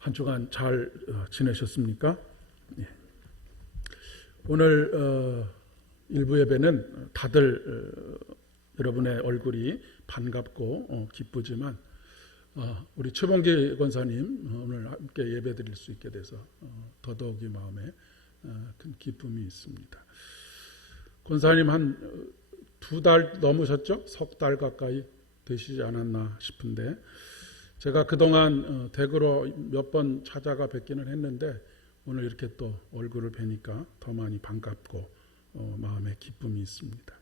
한 주간 잘 지내셨습니까? 예. 오늘 일부 예배는 다들 여러분의 얼굴이 반갑고 기쁘지만 우리 최봉기 권사님 오늘 함께 예배 드릴 수 있게 돼서 더더욱이 마음에 큰 기쁨이 있습니다. 권사님 한 2달 넘으셨죠? 3달 가까이 되시지 않았나 싶은데 제가 그동안 댁으로 몇 번 찾아가 뵙기는 했는데 오늘 이렇게 또 얼굴을 뵈니까 더 많이 반갑고 마음에 기쁨이 있습니다.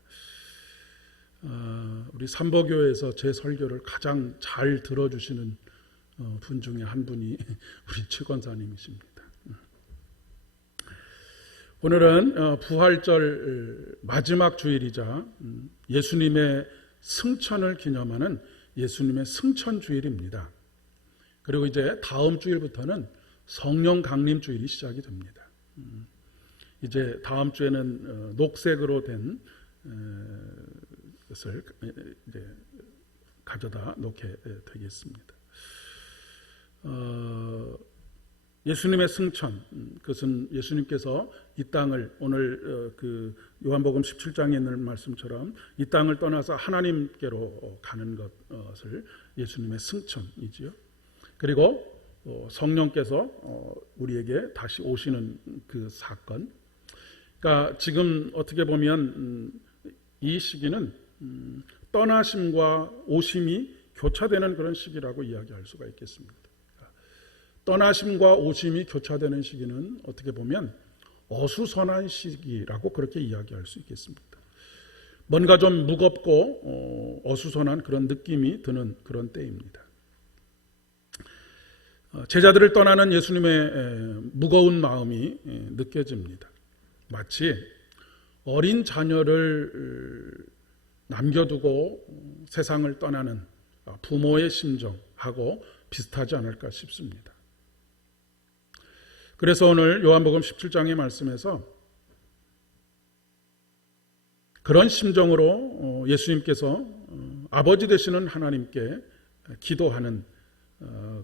우리 삼보교에서 제 설교를 가장 잘 들어주시는 분 중에 한 분이 우리 최 권사님이십니다. 오늘은 부활절 마지막 주일이자 예수님의 승천을 기념하는 예수님의 승천주일입니다. 그리고 이제 다음 주일부터는 성령 강림 주일이 시작이 됩니다. 이제 다음 주에는 녹색으로 된 것을 이제 가져다 놓게 되겠습니다. 예수님의 승천, 그것은 예수님께서 이 땅을 오늘 그 요한복음 17장에 있는 말씀처럼 이 땅을 떠나서 하나님께로 가는 것을 예수님의 승천이지요. 그리고 성령께서 우리에게 다시 오시는 그 사건. 그러니까 지금 어떻게 보면 이 시기는 떠나심과 오심이 교차되는 그런 시기라고 이야기할 수가 있겠습니다. 떠나심과 오심이 교차되는 시기는 어떻게 보면 어수선한 시기라고 그렇게 이야기할 수 있겠습니다. 뭔가 좀 무겁고 어수선한 그런 느낌이 드는 그런 때입니다. 제자들을 떠나는 예수님의 무거운 마음이 느껴집니다. 마치 어린 자녀를 남겨두고 세상을 떠나는 부모의 심정하고 비슷하지 않을까 싶습니다. 그래서 오늘 요한복음 17장의 말씀에서 그런 심정으로 예수님께서 아버지 되시는 하나님께 기도하는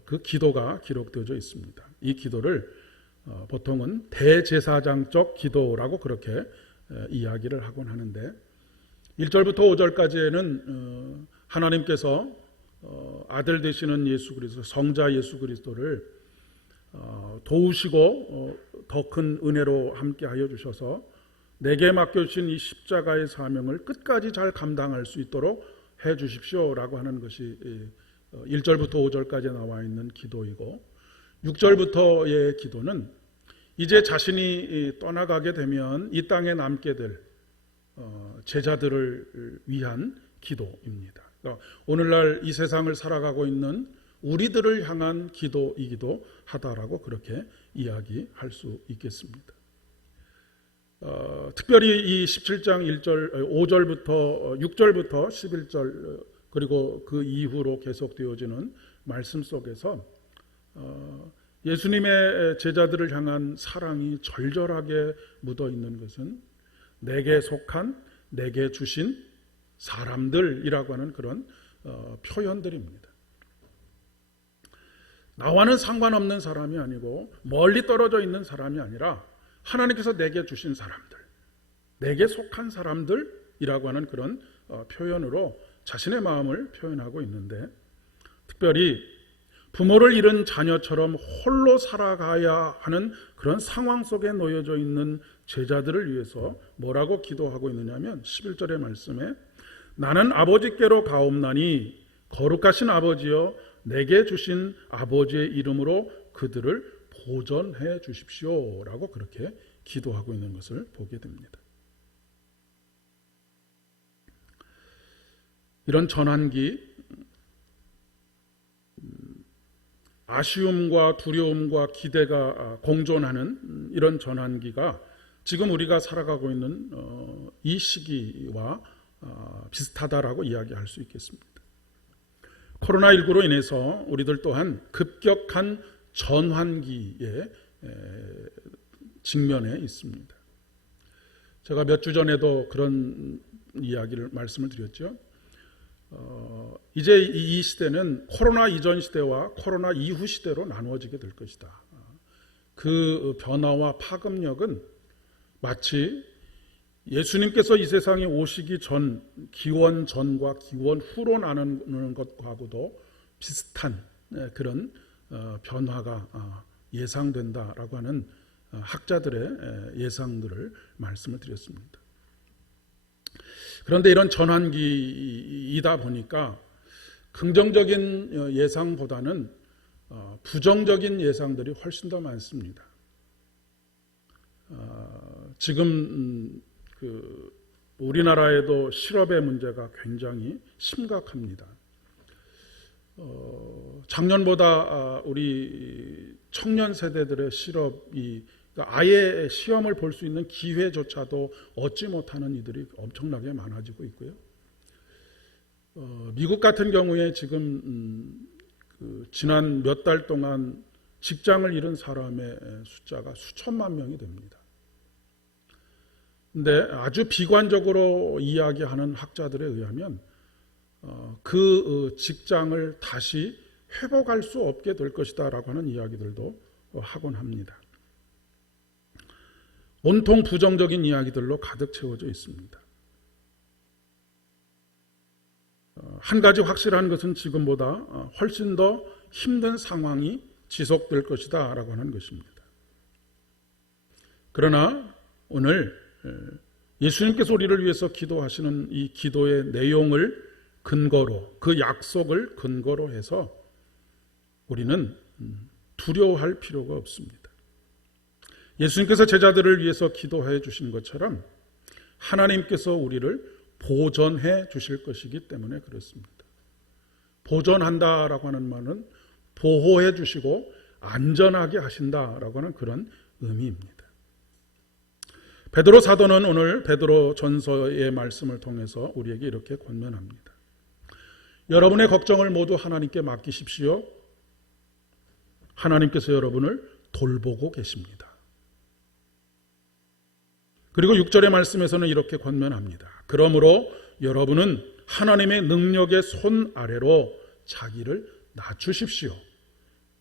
그 기도가 기록되어져 있습니다. 이 기도를 보통은 대제사장적 기도라고 그렇게 이야기를 하곤 하는데 1절부터 5절까지에는 하나님께서 아들 되시는 예수 그리스도, 성자 예수 그리스도를 도우시고 더 큰 은혜로 함께하여 주셔서 내게 맡겨주신 이 십자가의 사명을 끝까지 잘 감당할 수 있도록 해 주십시오라고 하는 것이 1절부터 5절까지 나와 있는 기도이고 6절부터의 기도는 이제 자신이 떠나가게 되면 이 땅에 남게 될 제자들을 위한 기도입니다. 그러니까 오늘날 이 세상을 살아가고 있는 우리들을 향한 기도이기도 하다라고 그렇게 이야기할 수 있겠습니다. 특별히 이 17장 5절부터 6절부터 11절 그리고 그 이후로 계속되어지는 말씀 속에서 예수님의 제자들을 향한 사랑이 절절하게 묻어있는 것은 내게 속한, 내게 주신 사람들이라고 하는 그런 표현들입니다. 나와는 상관없는 사람이 아니고 멀리 떨어져 있는 사람이 아니라 하나님께서 내게 주신 사람들, 내게 속한 사람들이라고 하는 그런 표현으로 자신의 마음을 표현하고 있는데 특별히 부모를 잃은 자녀처럼 홀로 살아가야 하는 그런 상황 속에 놓여져 있는 제자들을 위해서 뭐라고 기도하고 있느냐면 11절의 말씀에 나는 아버지께로 가옵나니 거룩하신 아버지여 내게 주신 아버지의 이름으로 그들을 보전해 주십시오라고 그렇게 기도하고 있는 것을 보게 됩니다. 이런 전환기, 아쉬움과 두려움과 기대가 공존하는 이런 전환기가 지금 우리가 살아가고 있는 이 시기와 비슷하다라고 이야기할 수 있겠습니다. 코로나19로 인해서 우리들 또한 급격한 전환기에 직면해 있습니다. 제가 몇 주 전에도 그런 말씀을 드렸죠. 이제 이 시대는 코로나 이전 시대와 코로나 이후 시대로 나누어지게 될 것이다. 그 변화와 파급력은 마치 예수님께서 이 세상에 오시기 전, 기원 전과 기원 후로 나누는 것과도 비슷한 그런 변화가 예상된다라고 하는 학자들의 예상들을 말씀을 드렸습니다. 그런데 이런 전환기이다 보니까 긍정적인 예상보다는 부정적인 예상들이 훨씬 더 많습니다. 지금 우리나라에도 실업의 문제가 굉장히 심각합니다. 작년보다 우리 청년 세대들의 실업이 아예 시험을 볼 수 있는 기회조차도 얻지 못하는 이들이 엄청나게 많아지고 있고요. 미국 같은 경우에 지금 지난 몇 달 동안 직장을 잃은 사람의 숫자가 수천만 명이 됩니다. 근데 아주 비관적으로 이야기하는 학자들에 의하면 그 직장을 다시 회복할 수 없게 될 것이다 라고 하는 이야기들도 하곤 합니다. 온통 부정적인 이야기들로 가득 채워져 있습니다. 한 가지 확실한 것은 지금보다 훨씬 더 힘든 상황이 지속될 것이다 라고 하는 것입니다. 그러나 오늘 예수님께서 우리를 위해서 기도하시는 이 기도의 내용을 근거로, 그 약속을 근거로 해서 우리는 두려워할 필요가 없습니다. 예수님께서 제자들을 위해서 기도해 주신 것처럼 하나님께서 우리를 보전해 주실 것이기 때문에 그렇습니다. 보전한다라고 하는 말은 보호해 주시고 안전하게 하신다라고 하는 그런 의미입니다. 베드로 사도는 오늘 베드로 전서의 말씀을 통해서 우리에게 이렇게 권면합니다. 여러분의 걱정을 모두 하나님께 맡기십시오. 하나님께서 여러분을 돌보고 계십니다. 그리고 6절의 말씀에서는 이렇게 권면합니다. 그러므로 여러분은 하나님의 능력의 손 아래로 자기를 낮추십시오.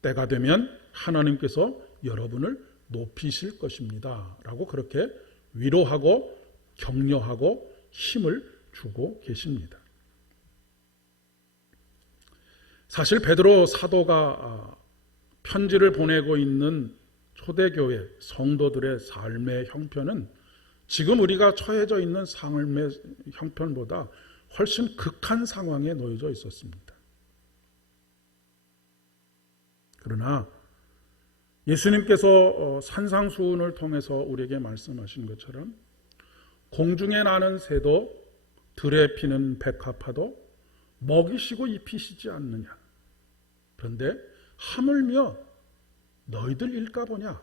때가 되면 하나님께서 여러분을 높이실 것입니다. 라고 그렇게 위로하고 격려하고 힘을 주고 계십니다. 사실 베드로 사도가 편지를 보내고 있는 초대교회 성도들의 삶의 형편은 지금 우리가 처해져 있는 삶의 형편보다 훨씬 극한 상황에 놓여져 있었습니다. 그러나 예수님께서 산상수훈을 통해서 우리에게 말씀하신 것처럼 공중에 나는 새도 들에 피는 백합화도 먹이시고 입히시지 않느냐. 그런데 하물며 너희들 일까 보냐.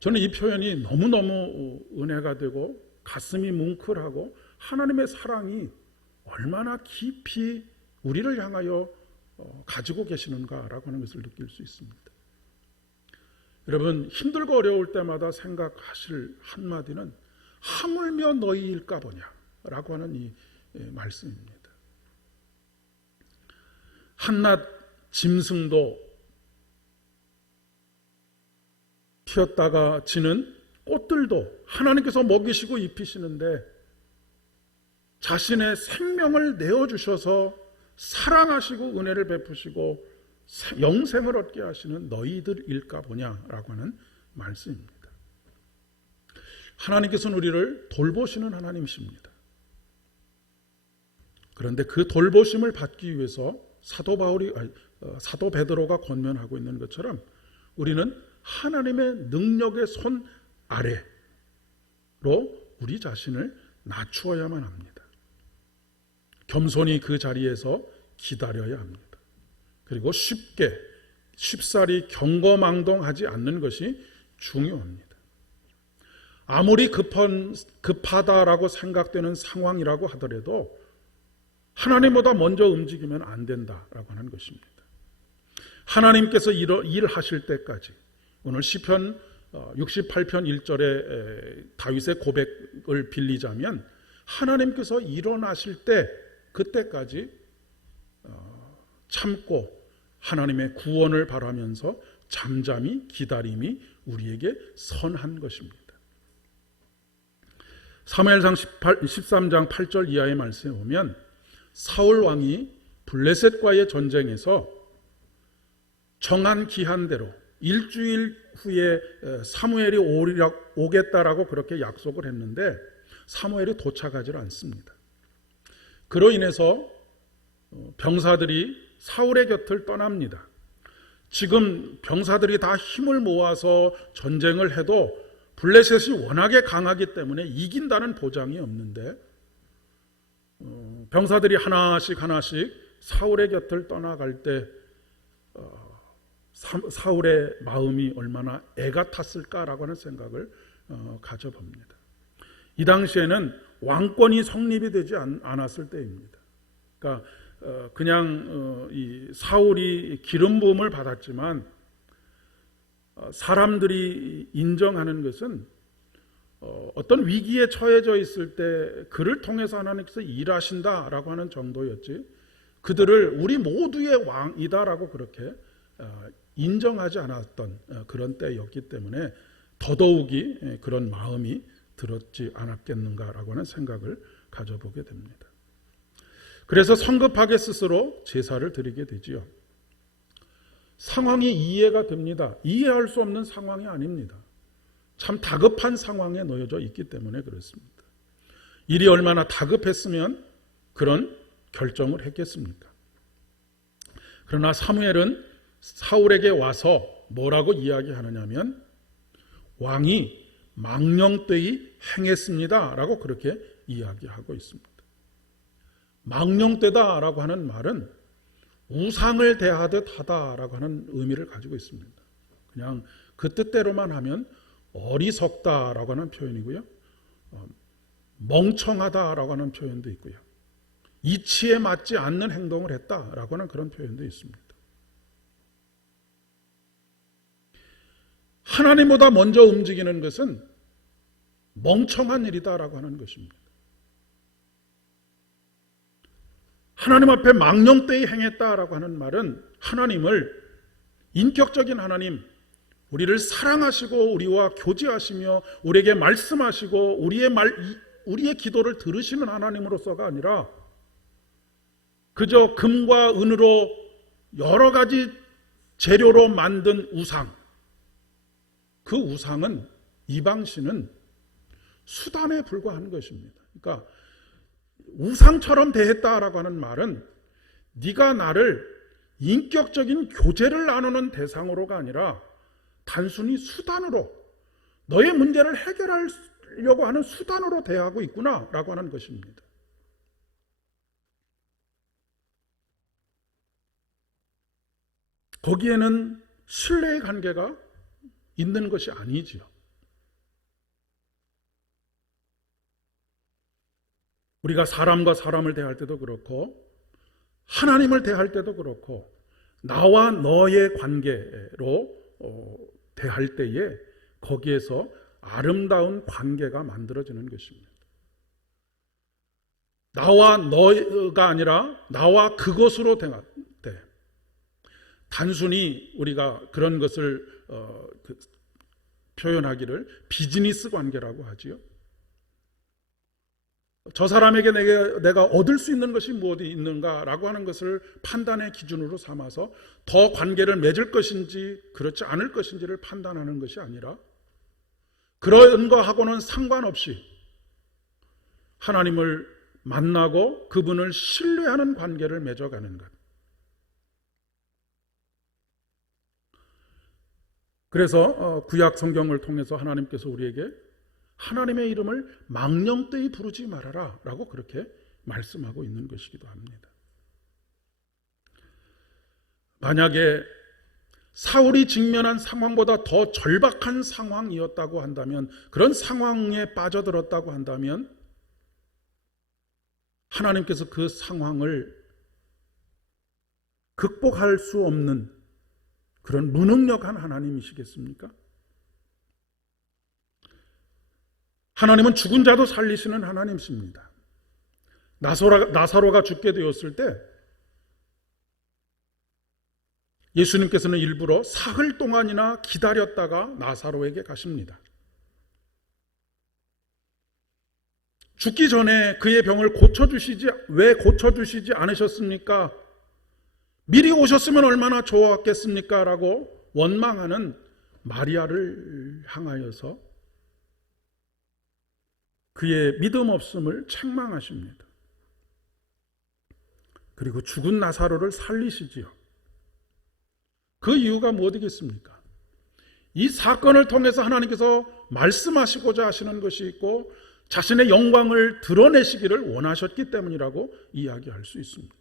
저는 이 표현이 너무너무 은혜가 되고 가슴이 뭉클하고 하나님의 사랑이 얼마나 깊이 우리를 향하여 가지고 계시는가라고 하는 것을 느낄 수 있습니다. 여러분 힘들고 어려울 때마다 생각하실 한마디는 하물며 너희일까 보냐라고 하는 이 말씀입니다. 한낱 짐승도 피었다가 지는 꽃들도 하나님께서 먹이시고 입히시는데 자신의 생명을 내어주셔서 사랑하시고 은혜를 베푸시고 영생을 얻게 하시는 너희들일까 보냐라고 하는 말씀입니다. 하나님께서는 우리를 돌보시는 하나님이십니다. 그런데 그 돌보심을 받기 위해서 사도 베드로가 권면하고 있는 것처럼 우리는 하나님의 능력의 손 아래로 우리 자신을 낮추어야만 합니다. 겸손히 그 자리에서 기다려야 합니다. 그리고 쉽사리 경거망동하지 않는 것이 중요합니다. 아무리 급하다라고 생각되는 상황이라고 하더라도 하나님보다 먼저 움직이면 안 된다라고 하는 것입니다. 하나님께서 일하실 때까지 오늘 시편 68편 1절에 다윗의 고백을 빌리자면 하나님께서 일어나실 때 그때까지 참고 하나님의 구원을 바라면서 잠잠히 기다림이 우리에게 선한 것입니다. 사무엘상 13장 8절 이하의 말씀에 보면 사울 왕이 블레셋과의 전쟁에서 정한 기한대로 일주일 후에 사무엘이 오겠다라고 그렇게 약속을 했는데 사무엘이 도착하지 않습니다. 그로 인해서 병사들이 사울의 곁을 떠납니다. 지금 병사들이 다 힘을 모아서 전쟁을 해도 블레셋이 워낙에 강하기 때문에 이긴다는 보장이 없는데 병사들이 하나씩 사울의 곁을 떠나갈 때 사울의 마음이 얼마나 애가 탔을까라고 하는 생각을 가져봅니다. 이 당시에는 왕권이 성립이 되지 않았을 때입니다. 그러니까 그냥 이 사울이 기름 부음을 받았지만 사람들이 인정하는 것은 어떤 위기에 처해져 있을 때 그를 통해서 하나님께서 일하신다라고 하는 정도였지 그들을 우리 모두의 왕이다라고 그렇게 인정하지 않았던 그런 때였기 때문에 더더욱이 그런 마음이 들었지 않았겠는가라고 하는 생각을 가져보게 됩니다. 그래서 성급하게 스스로 제사를 드리게 되지요. 상황이 이해가 됩니다. 이해할 수 없는 상황이 아닙니다. 참 다급한 상황에 놓여져 있기 때문에 그렇습니다. 일이 얼마나 다급했으면 그런 결정을 했겠습니까? 그러나 사무엘은 사울에게 와서 뭐라고 이야기하느냐면 왕이 망령되이 행했습니다 라고 그렇게 이야기하고 있습니다. 망령되다라고 하는 말은 우상을 대하듯 하다라고 하는 의미를 가지고 있습니다. 그냥 그 뜻대로만 하면 어리석다라고 하는 표현이고요. 멍청하다라고 하는 표현도 있고요. 이치에 맞지 않는 행동을 했다라고 하는 그런 표현도 있습니다. 하나님보다 먼저 움직이는 것은 멍청한 일이다라고 하는 것입니다. 하나님 앞에 망령되이 행했다라고 하는 말은 하나님을 인격적인 하나님, 우리를 사랑하시고 우리와 교제하시며 우리에게 말씀하시고 우리의 기도를 들으시는 하나님으로서가 아니라 그저 금과 은으로 여러 가지 재료로 만든 우상, 그 우상은 이방신은 수단에 불과한 것입니다. 그러니까 우상처럼 대했다라고 하는 말은 네가 나를 인격적인 교제를 나누는 대상으로가 아니라 단순히 수단으로 너의 문제를 해결하려고 하는 수단으로 대하고 있구나라고 하는 것입니다. 거기에는 신뢰의 관계가 있는 것이 아니지요. 우리가 사람과 사람을 대할 때도 그렇고 하나님을 대할 때도 그렇고 나와 너의 관계로 대할 때에 거기에서 아름다운 관계가 만들어지는 것입니다. 나와 너가 아니라 나와 그것으로 대할 때 단순히 우리가 그런 것을 표현하기를 비즈니스 관계라고 하지요. 저 사람에게 내가 얻을 수 있는 것이 무엇이 있는가라고 하는 것을 판단의 기준으로 삼아서 더 관계를 맺을 것인지 그렇지 않을 것인지를 판단하는 것이 아니라 그런 거하고는 상관없이 하나님을 만나고 그분을 신뢰하는 관계를 맺어가는 것. 그래서 구약 성경을 통해서 하나님께서 우리에게 하나님의 이름을 망령되이 부르지 말아라 라고 그렇게 말씀하고 있는 것이기도 합니다. 만약에 사울이 직면한 상황보다 더 절박한 상황이었다고 한다면, 그런 상황에 빠져들었다고 한다면 하나님께서 그 상황을 극복할 수 없는 그런 무능력한 하나님이시겠습니까? 하나님은 죽은 자도 살리시는 하나님이십니다. 나사로가 죽게 되었을 때 예수님께서는 일부러 사흘 동안이나 기다렸다가 나사로에게 가십니다. 죽기 전에 그의 병을 왜 고쳐주시지 않으셨습니까? 미리 오셨으면 얼마나 좋았겠습니까? 라고 원망하는 마리아를 향하여서 그의 믿음 없음을 책망하십니다. 그리고 죽은 나사로를 살리시지요. 그 이유가 무엇이겠습니까? 이 사건을 통해서 하나님께서 말씀하시고자 하시는 것이 있고 자신의 영광을 드러내시기를 원하셨기 때문이라고 이야기할 수 있습니다.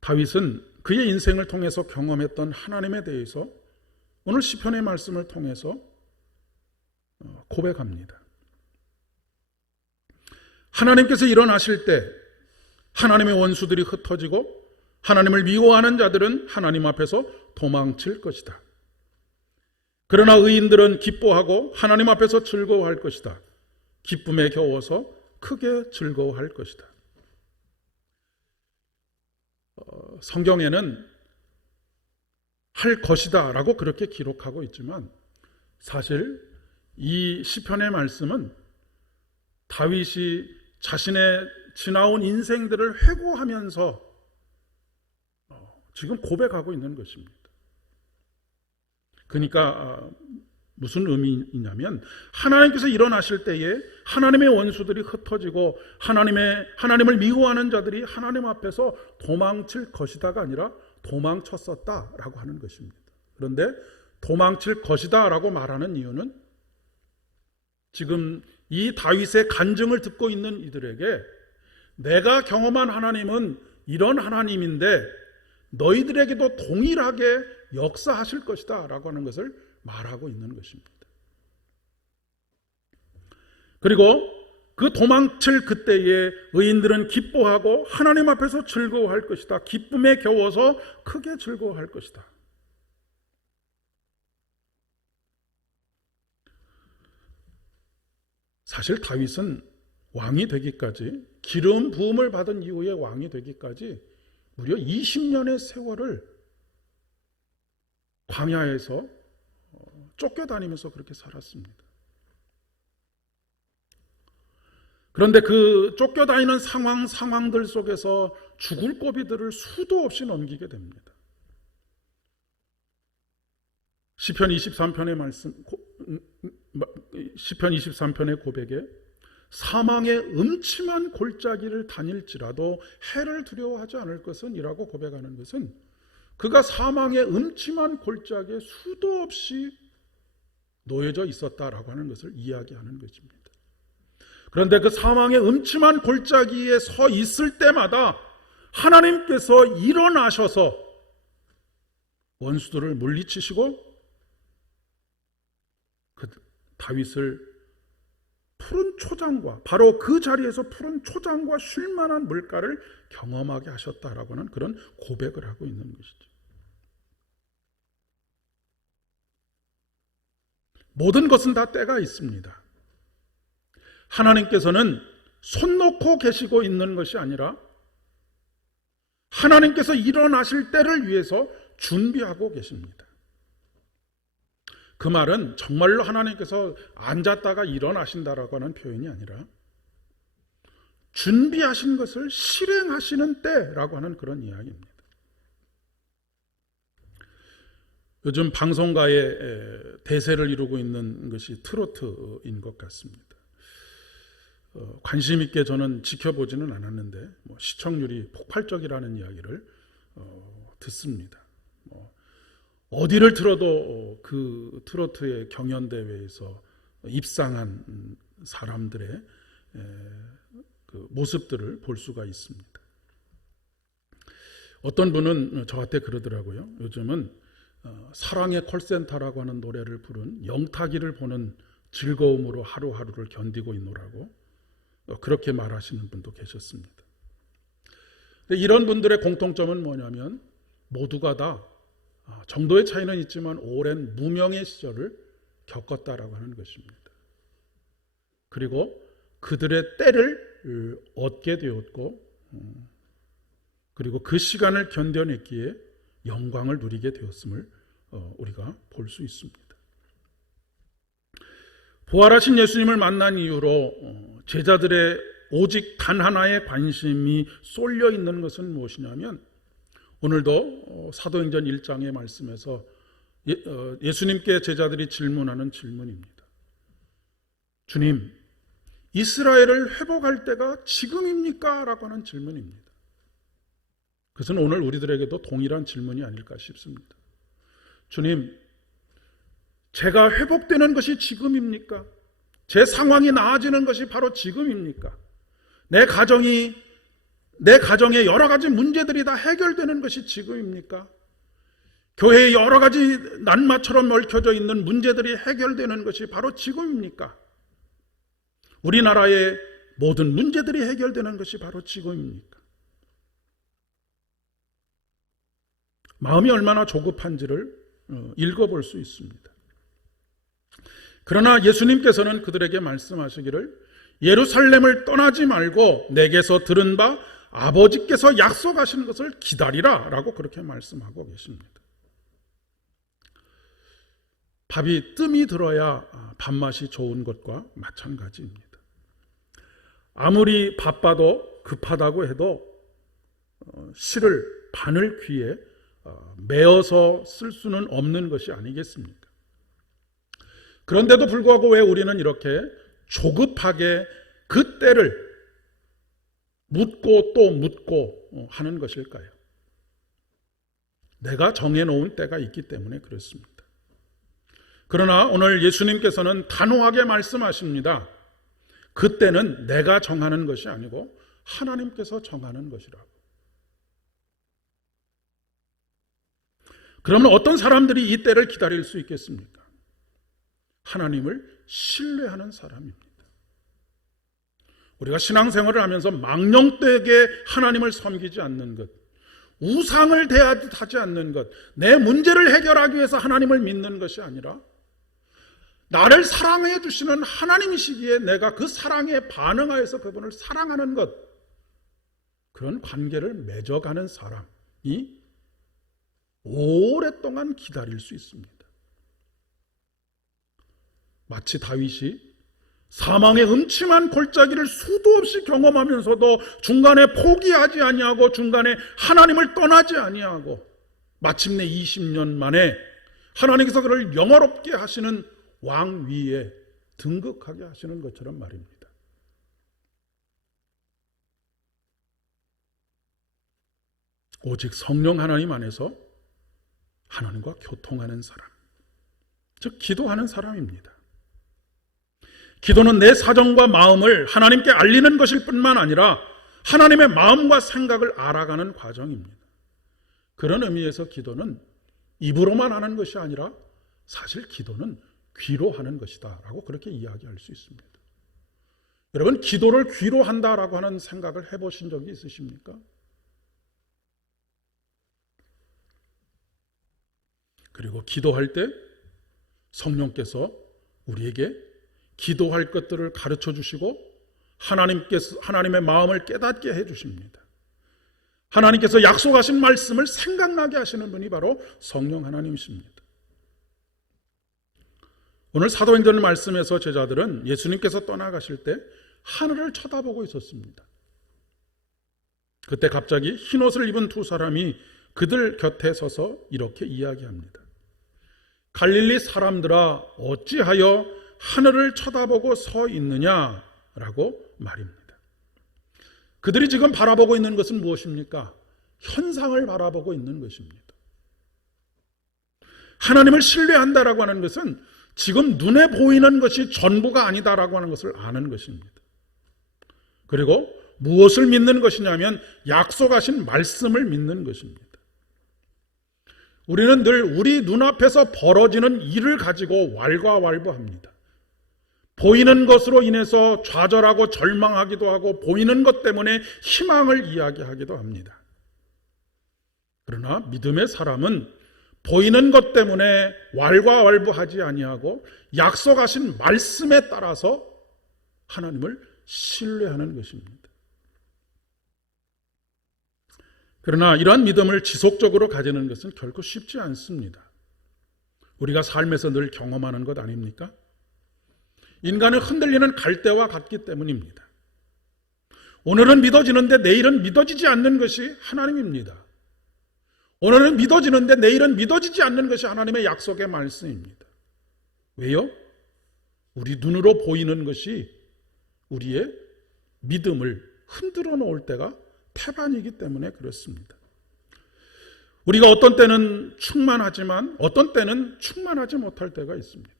다윗은 그의 인생을 통해서 경험했던 하나님에 대해서 오늘 시편의 말씀을 통해서 고백합니다. 하나님께서 일어나실 때 하나님의 원수들이 흩어지고 하나님을 미워하는 자들은 하나님 앞에서 도망칠 것이다. 그러나 의인들은 기뻐하고 하나님 앞에서 즐거워할 것이다. 기쁨에 겨워서 크게 즐거워할 것이다. 성경에는 할 것이다 라고 그렇게 기록하고 있지만 사실 이 시편의 말씀은 다윗이 자신의 지나온 인생들을 회고하면서 지금 고백하고 있는 것입니다. 그러니까 무슨 의미냐면 하나님께서 일어나실 때에 하나님의 원수들이 흩어지고 하나님을 미워하는 자들이 하나님 앞에서 도망칠 것이다가 아니라 도망쳤었다라고 하는 것입니다. 그런데 도망칠 것이다라고 말하는 이유는 지금 이 다윗의 간증을 듣고 있는 이들에게 내가 경험한 하나님은 이런 하나님인데 너희들에게도 동일하게 역사하실 것이다 라고 하는 것을 말하고 있는 것입니다. 그리고 그 도망칠 그때에 의인들은 기뻐하고 하나님 앞에서 즐거워할 것이다. 기쁨에 겨워서 크게 즐거워할 것이다. 사실 다윗은 왕이 되기까지 기름 부음을 받은 이후에 왕이 되기까지 무려 20년의 세월을 광야에서 쫓겨다니면서 그렇게 살았습니다. 그런데 그 쫓겨다니는 상황들 속에서 죽을 고비들을 수도 없이 넘기게 됩니다. 시편 23편의 말씀, 시편 23편의 고백에 사망의 음침한 골짜기를 다닐지라도 해를 두려워하지 않을 것은 이라고 고백하는 것은 그가 사망의 음침한 골짜기에 수도 없이 놓여져 있었다라고 하는 것을 이야기하는 것입니다. 그런데 그 사망의 음침한 골짜기에 서 있을 때마다 하나님께서 일어나셔서 원수들을 물리치시고 그 다윗을 푸른 초장과 바로 그 자리에서 푸른 초장과 쉴만한 물가를 경험하게 하셨다라고 하는 그런 고백을 하고 있는 것이죠. 모든 것은 다 때가 있습니다. 하나님께서는 손 놓고 계시고 있는 것이 아니라 하나님께서 일어나실 때를 위해서 준비하고 계십니다. 그 말은 정말로 하나님께서 앉았다가 일어나신다라고 하는 표현이 아니라 준비하신 것을 실행하시는 때라고 하는 그런 이야기입니다. 요즘 방송가에 대세를 이루고 있는 것이 트로트인 것 같습니다. 관심 있게 저는 지켜보지는 않았는데 시청률이 폭발적이라는 이야기를 듣습니다. 어디를 틀어도 그 트로트의 경연대회에서 입상한 사람들의 그 모습들을 볼 수가 있습니다. 어떤 분은 저한테 그러더라고요. 요즘은 사랑의 콜센터라고 하는 노래를 부른 영탁이를 보는 즐거움으로 하루하루를 견디고 있노라고 그렇게 말하시는 분도 계셨습니다. 이런 분들의 공통점은 뭐냐면 모두가 다 정도의 차이는 있지만 오랜 무명의 시절을 겪었다라고 하는 것입니다. 그리고 그들의 때를 얻게 되었고, 그리고 그 시간을 견뎌냈기에 영광을 누리게 되었음을 우리가 볼 수 있습니다. 부활하신 예수님을 만난 이후로 제자들의 오직 단 하나의 관심이 쏠려 있는 것은 무엇이냐면, 오늘도 사도행전 1장의 말씀에서 예수님께 제자들이 질문하는 질문입니다. 주님, 이스라엘을 회복할 때가 지금입니까? 라고 하는 질문입니다. 그것은 오늘 우리들에게도 동일한 질문이 아닐까 싶습니다. 주님, 제가 회복되는 것이 지금입니까? 제 상황이 나아지는 것이 바로 지금입니까? 내 가정의 여러 가지 문제들이 다 해결되는 것이 지금입니까? 교회의 여러 가지 낱마처럼 얽혀져 있는 문제들이 해결되는 것이 바로 지금입니까? 우리나라의 모든 문제들이 해결되는 것이 바로 지금입니까? 마음이 얼마나 조급한지를 읽어볼 수 있습니다. 그러나 예수님께서는 그들에게 말씀하시기를 예루살렘을 떠나지 말고 내게서 들은 바 아버지께서 약속하신 것을 기다리라 라고 그렇게 말씀하고 계십니다. 밥이 뜸이 들어야 밥맛이 좋은 것과 마찬가지입니다. 아무리 바빠도 급하다고 해도 실을 바늘 귀에 메어서 쓸 수는 없는 것이 아니겠습니까? 그런데도 불구하고 왜 우리는 이렇게 조급하게 그 때를 묻고 또 묻고 하는 것일까요? 내가 정해놓은 때가 있기 때문에 그렇습니다. 그러나 오늘 예수님께서는 단호하게 말씀하십니다. 그 때는 내가 정하는 것이 아니고 하나님께서 정하는 것이라고. 그러면 어떤 사람들이 이 때를 기다릴 수 있겠습니까? 하나님을 신뢰하는 사람입니다. 우리가 신앙생활을 하면서 망령되게 하나님을 섬기지 않는 것, 우상을 대하지 않는 것, 내 문제를 해결하기 위해서 하나님을 믿는 것이 아니라 나를 사랑해 주시는 하나님이시기에 내가 그 사랑에 반응하여서 그분을 사랑하는 것, 그런 관계를 맺어가는 사람이 오랫동안 기다릴 수 있습니다. 마치 다윗이 사망의 음침한 골짜기를 수도 없이 경험하면서도 중간에 포기하지 아니하고 중간에 하나님을 떠나지 아니하고 마침내 20년 만에 하나님께서 그를 영화롭게 하시는 왕 위에 등극하게 하시는 것처럼 말입니다. 오직 성령 하나님 안에서 하나님과 교통하는 사람, 즉 기도하는 사람입니다. 기도는 내 사정과 마음을 하나님께 알리는 것일 뿐만 아니라 하나님의 마음과 생각을 알아가는 과정입니다. 그런 의미에서 기도는 입으로만 하는 것이 아니라 사실 기도는 귀로 하는 것이다 라고 그렇게 이야기할 수 있습니다. 여러분, 기도를 귀로 한다라고 하는 생각을 해보신 적이 있으십니까? 그리고 기도할 때 성령께서 우리에게 기도할 것들을 가르쳐 주시고 하나님의 마음을 깨닫게 해 주십니다. 하나님께서 약속하신 말씀을 생각나게 하시는 분이 바로 성령 하나님이십니다. 오늘 사도행전 말씀에서 제자들은 예수님께서 떠나가실 때 하늘을 쳐다보고 있었습니다. 그때 갑자기 흰옷을 입은 두 사람이 그들 곁에 서서 이렇게 이야기합니다. 갈릴리 사람들아, 어찌하여 하늘을 쳐다보고 서 있느냐라고 말입니다. 그들이 지금 바라보고 있는 것은 무엇입니까? 현상을 바라보고 있는 것입니다. 하나님을 신뢰한다라고 하는 것은 지금 눈에 보이는 것이 전부가 아니다라고 하는 것을 아는 것입니다. 그리고 무엇을 믿는 것이냐면 약속하신 말씀을 믿는 것입니다. 우리는 늘 우리 눈앞에서 벌어지는 일을 가지고 왈가왈부합니다. 보이는 것으로 인해서 좌절하고 절망하기도 하고 보이는 것 때문에 희망을 이야기하기도 합니다. 그러나 믿음의 사람은 보이는 것 때문에 왈가왈부하지 아니하고 약속하신 말씀에 따라서 하나님을 신뢰하는 것입니다. 그러나 이러한 믿음을 지속적으로 가지는 것은 결코 쉽지 않습니다. 우리가 삶에서 늘 경험하는 것 아닙니까? 인간은 흔들리는 갈대와 같기 때문입니다. 오늘은 믿어지는데 내일은 믿어지지 않는 것이 하나님입니다. 오늘은 믿어지는데 내일은 믿어지지 않는 것이 하나님의 약속의 말씀입니다. 왜요? 우리 눈으로 보이는 것이 우리의 믿음을 흔들어 놓을 때가 태반이기 때문에 그렇습니다. 우리가 어떤 때는 충만하지만 어떤 때는 충만하지 못할 때가 있습니다.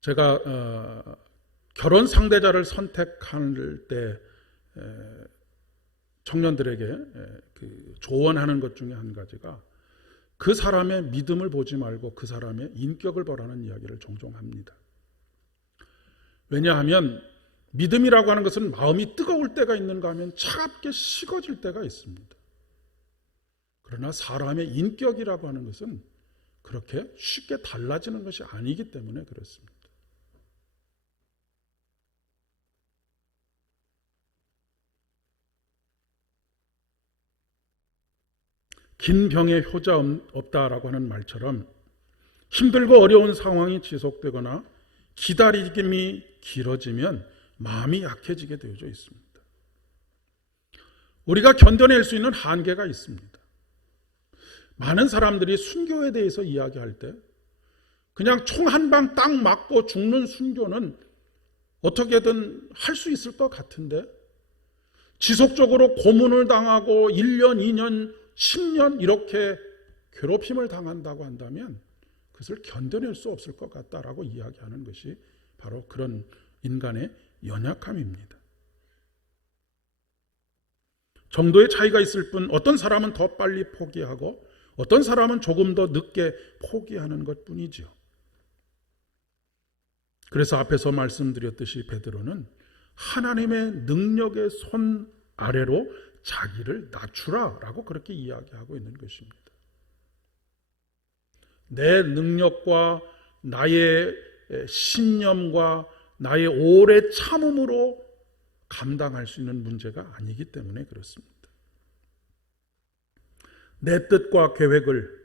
제가 결혼 상대자를 선택할 때 청년들에게 조언하는 것 중에 한 가지가 그 사람의 믿음을 보지 말고 그 사람의 인격을 보라는 이야기를 종종 합니다. 왜냐하면 믿음이라고 하는 것은 마음이 뜨거울 때가 있는가 하면 차갑게 식어질 때가 있습니다. 그러나 사람의 인격이라고 하는 것은 그렇게 쉽게 달라지는 것이 아니기 때문에 그렇습니다. 긴 병에 효자 없다라고 하는 말처럼 힘들고 어려운 상황이 지속되거나 기다림이 길어지면 마음이 약해지게 되어져 있습니다. 우리가 견뎌낼 수 있는 한계가 있습니다. 많은 사람들이 순교에 대해서 이야기할 때 그냥 총 한 방 딱 맞고 죽는 순교는 어떻게든 할 수 있을 것 같은데 지속적으로 고문을 당하고 1년, 2년, 10년 이렇게 괴롭힘을 당한다고 한다면 그것을 견뎌낼 수 없을 것 같다라고 이야기하는 것이 바로 그런 인간의 연약함입니다. 정도의 차이가 있을 뿐 어떤 사람은 더 빨리 포기하고 어떤 사람은 조금 더 늦게 포기하는 것뿐이지요. 그래서 앞에서 말씀드렸듯이 베드로는 하나님의 능력의 손 아래로 자기를 낮추라라고 그렇게 이야기하고 있는 것입니다. 내 능력과 나의 신념과 나의 오래 참음으로 감당할 수 있는 문제가 아니기 때문에 그렇습니다. 내 뜻과 계획을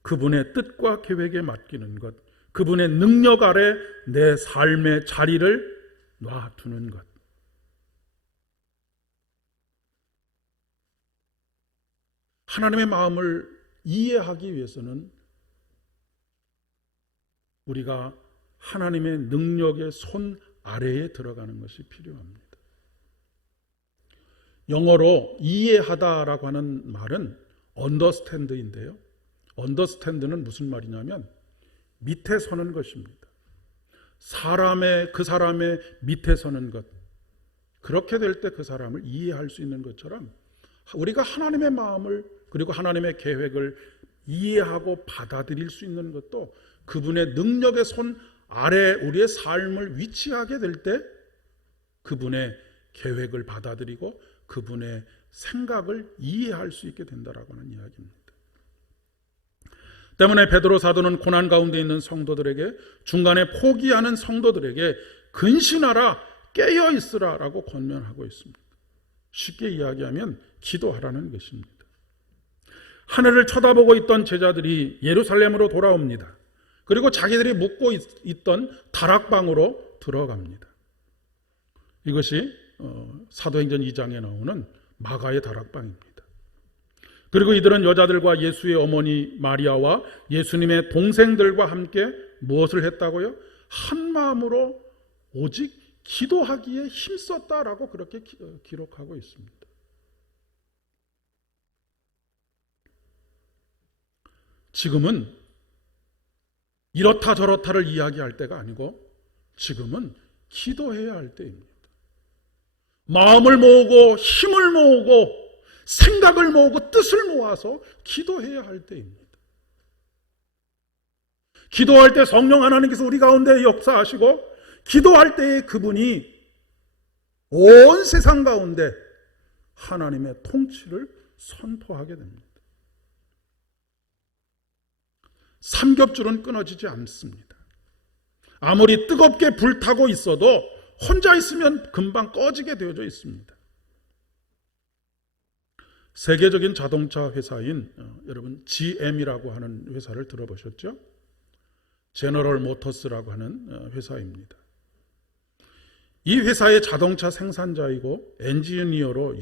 그분의 뜻과 계획에 맡기는 것, 그분의 능력 아래 내 삶의 자리를 놔두는 것. 하나님의 마음을 이해하기 위해서는 우리가 하나님의 능력의 손 아래에 들어가는 것이 필요합니다. 영어로 이해하다라고 하는 말은 understand인데요. understand는 무슨 말이냐면 밑에 서는 것입니다. 그 사람의 밑에 서는 것. 그렇게 될 때 그 사람을 이해할 수 있는 것처럼 우리가 하나님의 마음을 그리고 하나님의 계획을 이해하고 받아들일 수 있는 것도 그분의 능력의 손 아래 우리의 삶을 위치하게 될 때 그분의 계획을 받아들이고 그분의 생각을 이해할 수 있게 된다라고 하는 이야기입니다. 때문에 베드로 사도는 고난 가운데 있는 성도들에게 중간에 포기하는 성도들에게 근신하라 깨어 있으라라고 권면하고 있습니다. 쉽게 이야기하면 기도하라는 것입니다. 하늘을 쳐다보고 있던 제자들이 예루살렘으로 돌아옵니다. 그리고 자기들이 묵고 있던 다락방으로 들어갑니다. 이것이 사도행전 2장에 나오는 마가의 다락방입니다. 그리고 이들은 여자들과 예수의 어머니 마리아와 예수님의 동생들과 함께 무엇을 했다고요? 한 마음으로 오직 기도하기에 힘썼다라고 그렇게 기록하고 있습니다. 지금은 이렇다 저렇다를 이야기할 때가 아니고 지금은 기도해야 할 때입니다. 마음을 모으고 힘을 모으고 생각을 모으고 뜻을 모아서 기도해야 할 때입니다. 기도할 때 성령 하나님께서 우리 가운데 역사하시고 기도할 때에 그분이 온 세상 가운데 하나님의 통치를 선포하게 됩니다. 삼겹줄은 끊어지지 않습니다. 아무리 뜨겁게 불타고 있어도 혼자 있으면 금방 꺼지게 되어져 있습니다. 세계적인 자동차 회사인 여러분 GM이라고 하는 회사를 들어보셨죠? 제너럴 모터스라고 하는 회사입니다. 이 회사의 자동차 생산자이고 엔지니어로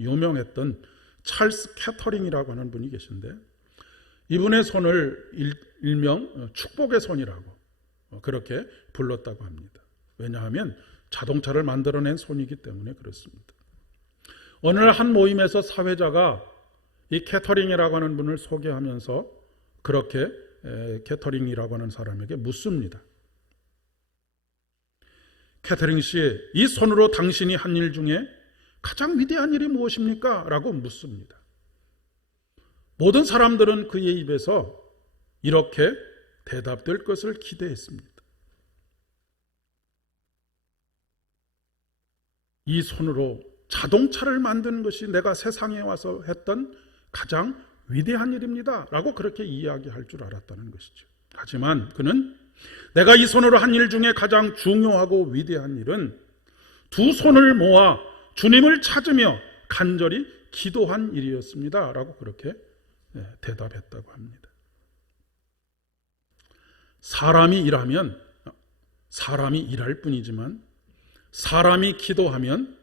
유명했던 찰스 캐터링이라고 하는 분이 계신데, 이분의 손을 일명 축복의 손이라고 그렇게 불렀다고 합니다. 왜냐하면 자동차를 만들어낸 손이기 때문에 그렇습니다. 어느 날 한 모임에서 사회자가 이 캐터링이라고 하는 분을 소개하면서 그렇게 캐터링이라고 하는 사람에게 묻습니다. 캐터링 씨, 이 손으로 당신이 한 일 중에 가장 위대한 일이 무엇입니까? 라고 묻습니다. 모든 사람들은 그의 입에서 이렇게 대답될 것을 기대했습니다. 이 손으로 자동차를 만드는 것이 내가 세상에 와서 했던 가장 위대한 일입니다. 라고 그렇게 이야기할 줄 알았다는 것이죠. 하지만 그는 내가 이 손으로 한 일 중에 가장 중요하고 위대한 일은 두 손을 모아 주님을 찾으며 간절히 기도한 일이었습니다. 라고 그렇게 대답했다고 합니다. 사람이 일하면 사람이 일할 뿐이지만 사람이 기도하면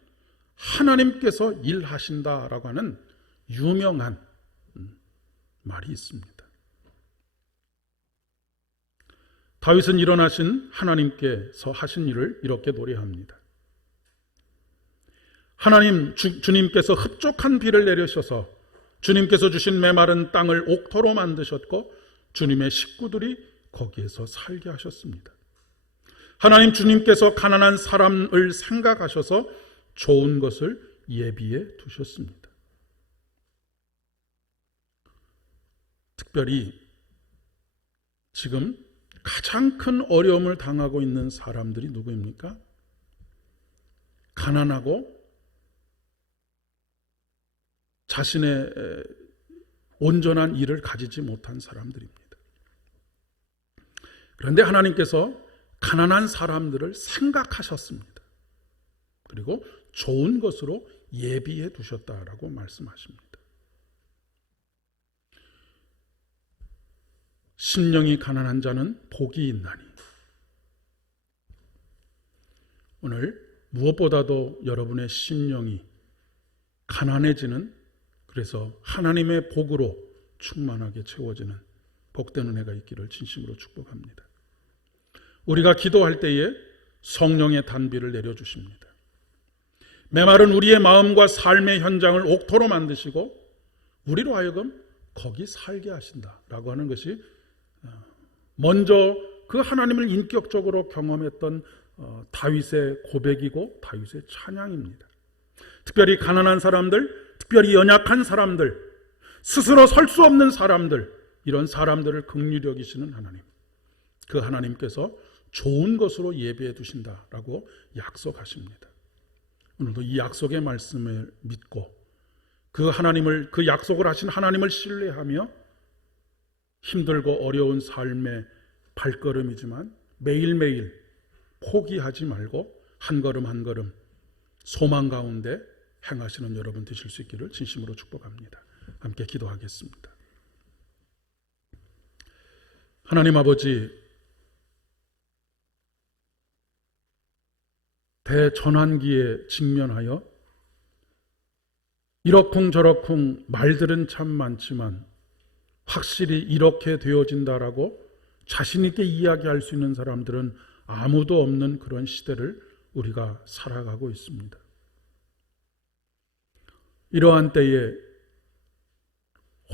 하나님께서 일하신다라고 하는 유명한 말이 있습니다. 다윗은 일어나신 하나님께서 하신 일을 이렇게 노래합니다. 하나님 주님께서 흡족한 비를 내리셔서 주님께서 주신 메마른 땅을 옥토로 만드셨고 주님의 식구들이 거기에서 살게 하셨습니다. 하나님 주님께서 가난한 사람을 생각하셔서 좋은 것을 예비해 두셨습니다. 특별히 지금 가장 큰 어려움을 당하고 있는 사람들이 누구입니까? 가난하고 자신의 온전한 일을 가지지 못한 사람들입니다. 그런데 하나님께서 가난한 사람들을 생각하셨습니다. 그리고 좋은 것으로 예비해 두셨다라고 말씀하십니다. 심령이 가난한 자는 복이 있나니. 오늘 무엇보다도 여러분의 심령이 가난해지는, 그래서 하나님의 복으로 충만하게 채워지는 복된 은혜가 있기를 진심으로 축복합니다. 우리가 기도할 때에 성령의 단비를 내려주십니다. 메마른 우리의 마음과 삶의 현장을 옥토로 만드시고 우리로 하여금 거기 살게 하신다라고 하는 것이 먼저 그 하나님을 인격적으로 경험했던 다윗의 고백이고 다윗의 찬양입니다. 특별히 가난한 사람들, 특별히 연약한 사람들, 스스로 설 수 없는 사람들, 이런 사람들을 긍휼히 여기시는 하나님, 그 하나님께서 좋은 것으로 예비해 두신다라고 약속하십니다. 오늘도 이 약속의 말씀을 믿고 그 하나님을, 그 약속을 하신 하나님을 신뢰하며 힘들고 어려운 삶의 발걸음이지만 매일매일 포기하지 말고 한 걸음 한 걸음 소망 가운데 행하시는 여러분 되실 수 있기를 진심으로 축복합니다. 함께 기도하겠습니다. 하나님 아버지, 대전환기에 직면하여 이러쿵저러쿵 말들은 참 많지만 확실히 이렇게 되어진다라고 자신 있게 이야기할 수 있는 사람들은 아무도 없는 그런 시대를 우리가 살아가고 있습니다. 이러한 때에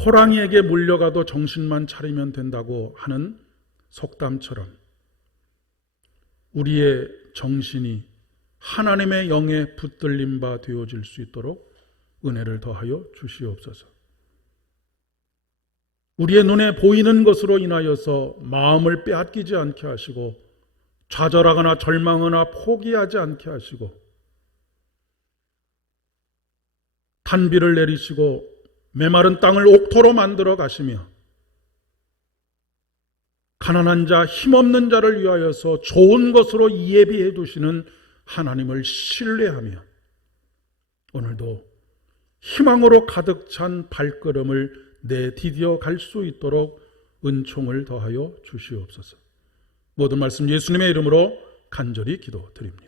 호랑이에게 물려가도 정신만 차리면 된다고 하는 속담처럼 우리의 정신이 하나님의 영에 붙들림 바 되어질 수 있도록 은혜를 더하여 주시옵소서. 우리의 눈에 보이는 것으로 인하여서 마음을 빼앗기지 않게 하시고 좌절하거나 절망하거나 포기하지 않게 하시고 단비를 내리시고 메마른 땅을 옥토로 만들어 가시며 가난한 자, 힘없는 자를 위하여서 좋은 것으로 예비해 두시는 하나님을 신뢰하며 오늘도 희망으로 가득 찬 발걸음을 내디뎌 갈 수 있도록 은총을 더하여 주시옵소서. 모든 말씀 예수님의 이름으로 간절히 기도드립니다.